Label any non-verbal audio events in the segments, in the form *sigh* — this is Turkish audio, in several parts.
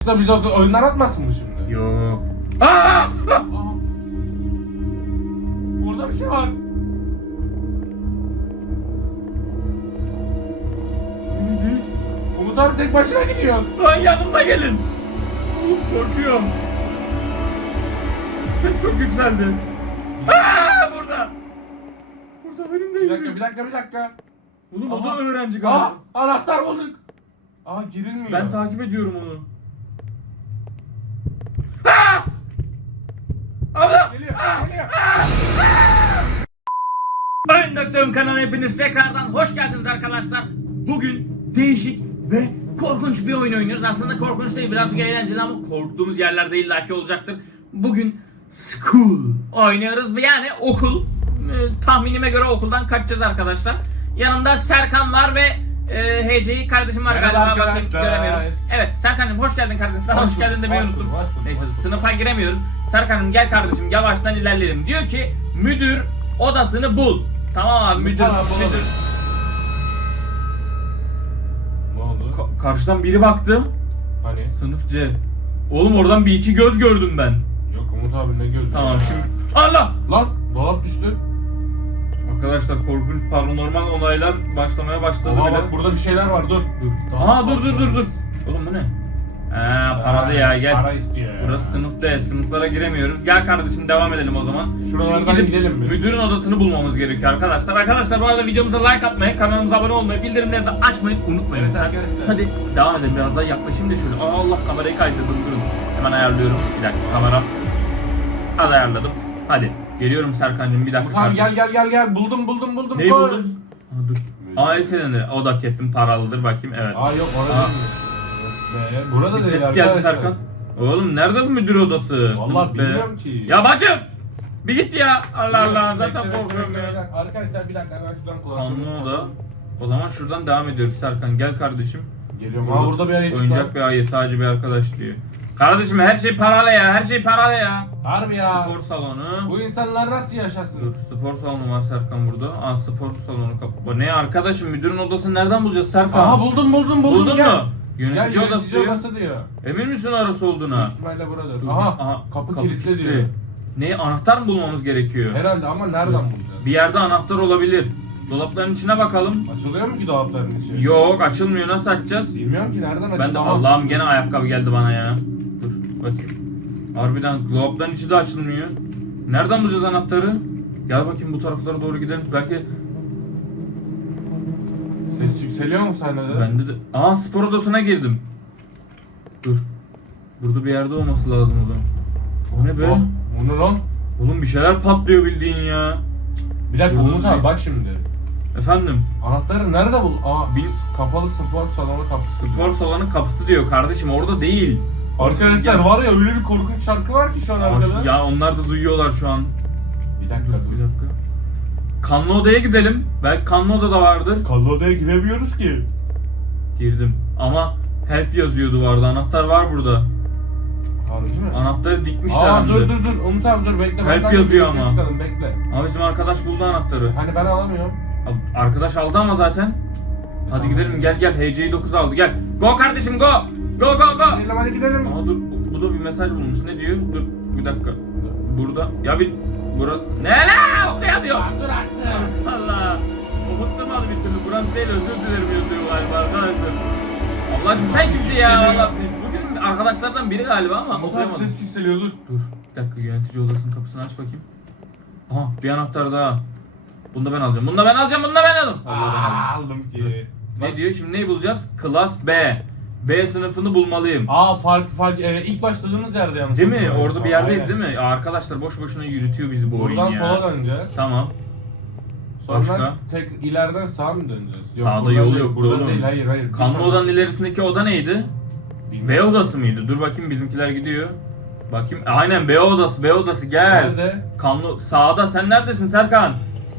İşte bizi oyundan atmasın mı şimdi? Yok. Aa! Aha. Orada bir şey var. Neydi? Umut abi tek başına gidiyor. Lan yanımda gelin. Oğlum korkuyorum. Ses çok yükseldi. Aa, burada. Burada önümde Bir dakika yürüyor. bir dakika bir dakika. Oğlum o da Aha. öğrenci Aa galiba. anahtar bulduk. Aa girilmiyor. Ben takip ediyorum onu. Aa! Abla! Geliyor geliyor. Oyun Doktorum kanalına hepiniz tekrardan hoş geldiniz arkadaşlar. Bugün değişik ve korkunç bir oyun oynuyoruz. Aslında korkunç değil birazcık eğlenceli ama korktuğumuz yerlerde illaki olacaktır. Bugün School oynuyoruz yani okul. Ee, tahminime göre okuldan kaçacağız arkadaşlar. Yanımda Serkan var ve e, HC'yi kardeşim var Merhaba galiba. Bakayım, göremiyorum. Evet Serkan'cığım hoş geldin kardeşim. Sen Hoş hoş, geldin demeyi unuttum. hoş bulduk, Neyse hoş bulduk. sınıfa giremiyoruz. Serkan'ım gel kardeşim yavaştan ilerleyelim. Diyor ki müdür odasını bul. Tamam abi müdür. Tamam, müdür. Ne oldu? Ka- karşıdan biri baktı. Hani? Sınıf C. Oğlum oradan bir iki göz gördüm ben. Yok Umut abi ne gözü? Tamam ya? şimdi. Allah! Lan dolap düştü. Arkadaşlar korkunç paranormal olaylar başlamaya başladı Aa bile. bak burada bir şeyler var dur. Dur. Daha Aa dur dur dur dur. Oğlum bu ne? Eee paralı ya gel. Para istiyor ya. Burası sınıf D. Sınıflara giremiyoruz. Gel kardeşim devam edelim o zaman. Şuralardan Şimdi gidip gidelim mi? Müdürün odasını bulmamız gerekiyor arkadaşlar. Arkadaşlar bu arada videomuza like atmayı, kanalımıza abone olmayı, bildirimleri de açmayı unutmayın. Evet arkadaşlar. Hadi devam edelim. Biraz daha yaklaşayım da şöyle. Aa, Allah kamerayı kaydırdım. Durun. Hemen ayarlıyorum. Bir dakika kamera. Hadi ayarladım. Hadi. Geliyorum Serkan'cığım bir dakika. Abi gel gel gel gel buldum buldum buldum. Neyi Koş. buldun? Aa, dur. Aa el feneri. O da kesin paralıdır. Bakayım evet. Aa yok orada Aa. Yok be, Burada Bir değil ses geldi arkadaşlar. Serkan. Oğlum nerede bu müdür odası? Vallahi Sınıf be. bilmiyorum ki. Ya bacım! Bir git ya. Allah Allah zaten korkuyorum ya. Arkadaşlar bir dakika ben şuradan kulağım. Kanlı oda. O zaman şuradan devam ediyoruz Serkan. Gel kardeşim. Geliyorum. Aa burada bir ayı çıktı. Oyuncak bir ayı sadece bir arkadaş diyor. Kardeşim her şey paralı ya. Her şey paralı ya. Harbi ya. Spor salonu. Bu insanlar nasıl yaşasın? spor salonu var Serkan burada. Aa spor salonu kapı. Bu ne arkadaşım müdürün odasını nereden bulacağız Serkan? Aha buldum buldum buldum. Buldun gel. mu? Yönetici Gel, odası diyor. odası diyor. Emin misin arası olduğuna? İhtimalle burada. Aha, kapı, kilitli diyor. Ne anahtar mı bulmamız gerekiyor? Herhalde ama nereden bulacağız? Bir yerde anahtar olabilir. Dolapların içine bakalım. Açılıyor mu ki dolapların içi? Yok açılmıyor nasıl açacağız? Bilmiyorum ki nereden açılıyor. Ben de Allah'ım gene ayakkabı geldi bana ya. Dur bakayım. Harbiden dolapların içi de açılmıyor. Nereden bulacağız anahtarı? Gel bakayım bu taraflara doğru gidelim. Belki Ses yükseliyor mu sahnede? bende de... Aa spor odasına girdim. Dur. Burada bir yerde olması lazım o zaman. O ne be? Oh, bu ne lan? Oğlum bir şeyler patlıyor bildiğin ya. Bir dakika Umut abi bak şimdi. Efendim? Anahtarı nerede bul? Aa, Bil- kapalı spor salonu kapısı. Spor salonu kapısı diyor kardeşim orada değil. Arkadaşlar Ya- var ya öyle bir korkunç şarkı var ki şu an arkada. Ya onlar da duyuyorlar şu an. Bir dakika Bir dur. dakika. Kanlı odaya gidelim. Belki kanlı odada vardır. Kallı odaya giremiyoruz ki. Girdim. Ama help yazıyor duvarda. Anahtar var burada. Harbi mi? Anahtarı dikmişler Aa hem de. dur dur dur Umut abi dur bekle. Help ben de yazıyor birlikte ama. Çıkalım, bekle. Ama bizim arkadaş buldu anahtarı. Hani ben alamıyorum. Arkadaş aldı ama zaten. Hadi gidelim gel gel. HC'yi 9 aldı gel. Go kardeşim go. Go go go. Gidelim hadi gidelim. Aa dur bu da bir mesaj bulmuş. Ne diyor? Dur bir dakika. Burada ya bir bura ne la okuyamıyor. Dur artık. Allah. Okutamadı bir türlü. Burası değil özür dilerim yazıyor galiba arkadaşlar. Allah'ım sen kimsin ya valla. Bu bizim arkadaşlardan biri galiba ama okuyamadım. ses yükseliyor dur. Dur bir dakika yönetici odasının kapısını aç bakayım. Aha bir anahtar daha. Bunu da ben alacağım. Bunu da ben alacağım. Bunu da ben alacağım. Allah ben aldım. aldım ki. Ne diyor şimdi neyi bulacağız? Klas B. B sınıfını bulmalıyım. Aa farklı farklı e, ilk başladığımız yerde yalnız. Değil mi? Orada bir yerdeydi değil mi? Arkadaşlar boş boşuna yürütüyor bizi bu oyun Buradan ya. sola döneceğiz. Tamam. Sonra Başka? tek ileriden sağa mı döneceğiz? Sağda buradan yol değil, yok, buradan buradan. değil. Hayır hayır. Kanlı odanın ilerisindeki oda neydi? Bilmiyorum. B odası mıydı? Dur bakayım bizimkiler gidiyor. Bakayım. Aynen B odası, B odası gel. Nerede? Kanlı sağda. Sen neredesin Serkan?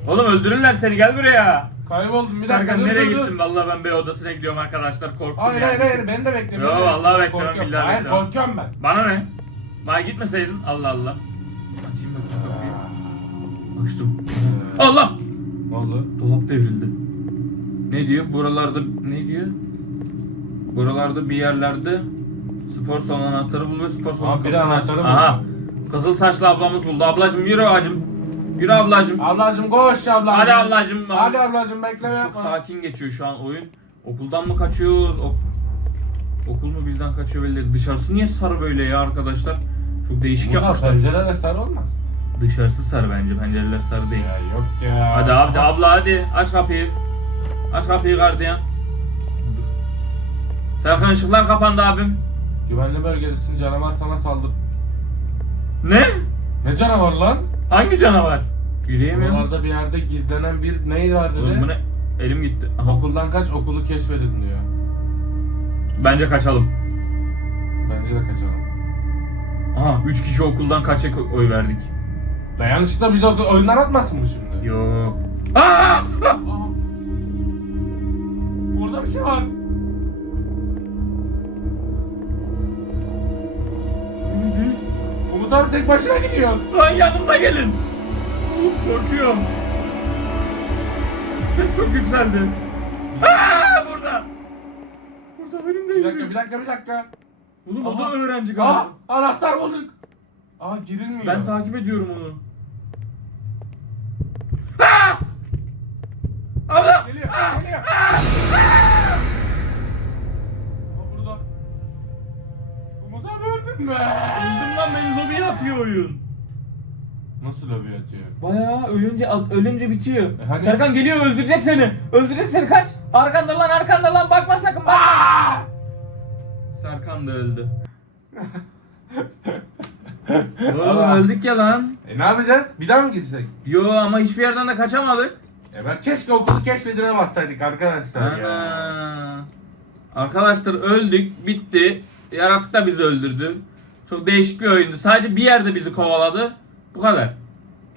Oğlum öldürürler seni. Gel buraya. Kayboldum bir dakika Serkan dur nereye dur, dur. gittin? Vallahi ben B odasına gidiyorum arkadaşlar. Korktum Hayır ya. hayır hayır beni de bekle. Yo, vallahi beklemem, Korkuyorum. billahi Hayır beklemem. korkuyorum ben. Bana ne? Bana gitmeseydin. Allah Allah. Açayım bakayım kapıyı. Açtım. Allah! Oldu? Dolap devrildi. Ne diyor? Buralarda ne diyor? Buralarda bir yerlerde Spor salonu anahtarı bulmuyor. Spor salonu kapısını aç. anahtarı Aha. buldu. Kızıl saçlı ablamız buldu. Ablacım yürü acım. Yürü ablacım. Ablacım koş ablacım. Hadi ablacım. Hadi ablacım bekleme Çok yapma. sakin geçiyor şu an oyun. Okuldan mı kaçıyoruz? Ok- Okul mu bizden kaçıyor belli. Dışarısı niye sarı böyle ya arkadaşlar? Çok değişik Burada yapmışlar. pencereler sarı olmaz. Dışarısı sarı bence. Pencereler sarı değil. Ya yok ya. Hadi abi abla hadi aç kapıyı. Aç kapıyı gardiyan. Serkan ışıklar kapandı abim. Güvenli bölgedesin canavar sana saldır. Ne? Ne canavar lan? Hangi canavar? Yürüyemiyorum. Buralarda bir yerde gizlenen bir ney var Oğlum bu dedi. ne? Elim gitti. Aha. Okuldan kaç okulu keşfedin diyor. Bence kaçalım. Bence de kaçalım. Aha 3 kişi okuldan kaça oy verdik. La yanlışlıkla bizi okul oyundan atmasın mı şimdi? Yo. Aa! Aa! Orada bir şey var. Abi tek başına gidiyor. Lan yanımda gelin. Oğlum korkuyorum. Ses çok yükseldi. Aa, burada. Burada önümde Bir dakika yürüyor. bir dakika bir dakika. Oğlum o da Aha. öğrenci Aa galiba. anahtar bulduk. Aa girilmiyor. Ben takip ediyorum onu. Aa! Abla! Geliyor geliyor. Aa, burada. Umut abi öldün mü? Öldüm lan beni lobiye atıyor oyun. Nasıl lobi atıyor? Bayağı ölünce ölünce bitiyor. E hani- Serkan geliyor öldürecek seni. Öldürecek seni kaç. Arkanda lan arkanda lan bakma sakın bakma. Serkan da öldü. *laughs* Oğlum öldük ya lan. E ne yapacağız? Bir daha mı girsek? Yo ama hiçbir yerden de kaçamadık. E ben keşke okulu keşfedine bassaydık arkadaşlar ya. Ana. Arkadaşlar öldük, bitti. Yaratık da bizi öldürdü. Çok değişik bir oyundu. Sadece bir yerde bizi kovaladı. Bu kadar.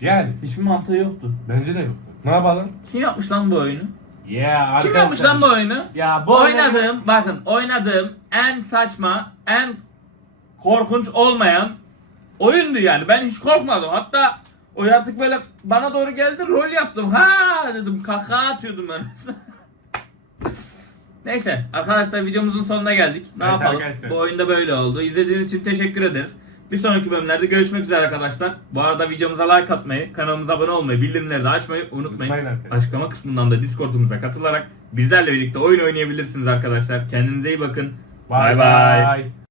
Yani Hiçbir mantığı yoktu. bence de yok. Ne yapalım? Kim yapmış lan bu oyunu? Ya Kim yapmış lan bu oyunu? Ya bu oyunu- oynadığım, bakın oynadığım en saçma, en korkunç olmayan oyundu yani. Ben hiç korkmadım. Hatta o yaratık böyle bana doğru geldi, rol yaptım. Ha dedim, kahkaha atıyordum ben. *laughs* Neyse arkadaşlar videomuzun sonuna geldik. Ne Evet yapalım? arkadaşlar. Bu oyunda böyle oldu. İzlediğiniz için teşekkür ederiz. Bir sonraki bölümlerde görüşmek üzere arkadaşlar. Bu arada videomuza like atmayı, kanalımıza abone olmayı, bildirimleri de açmayı unutmayın. Unutmayın arkadaşlar. Açıklama kısmından da Discord'umuza katılarak bizlerle birlikte oyun oynayabilirsiniz arkadaşlar. Kendinize iyi bakın. Bay bay.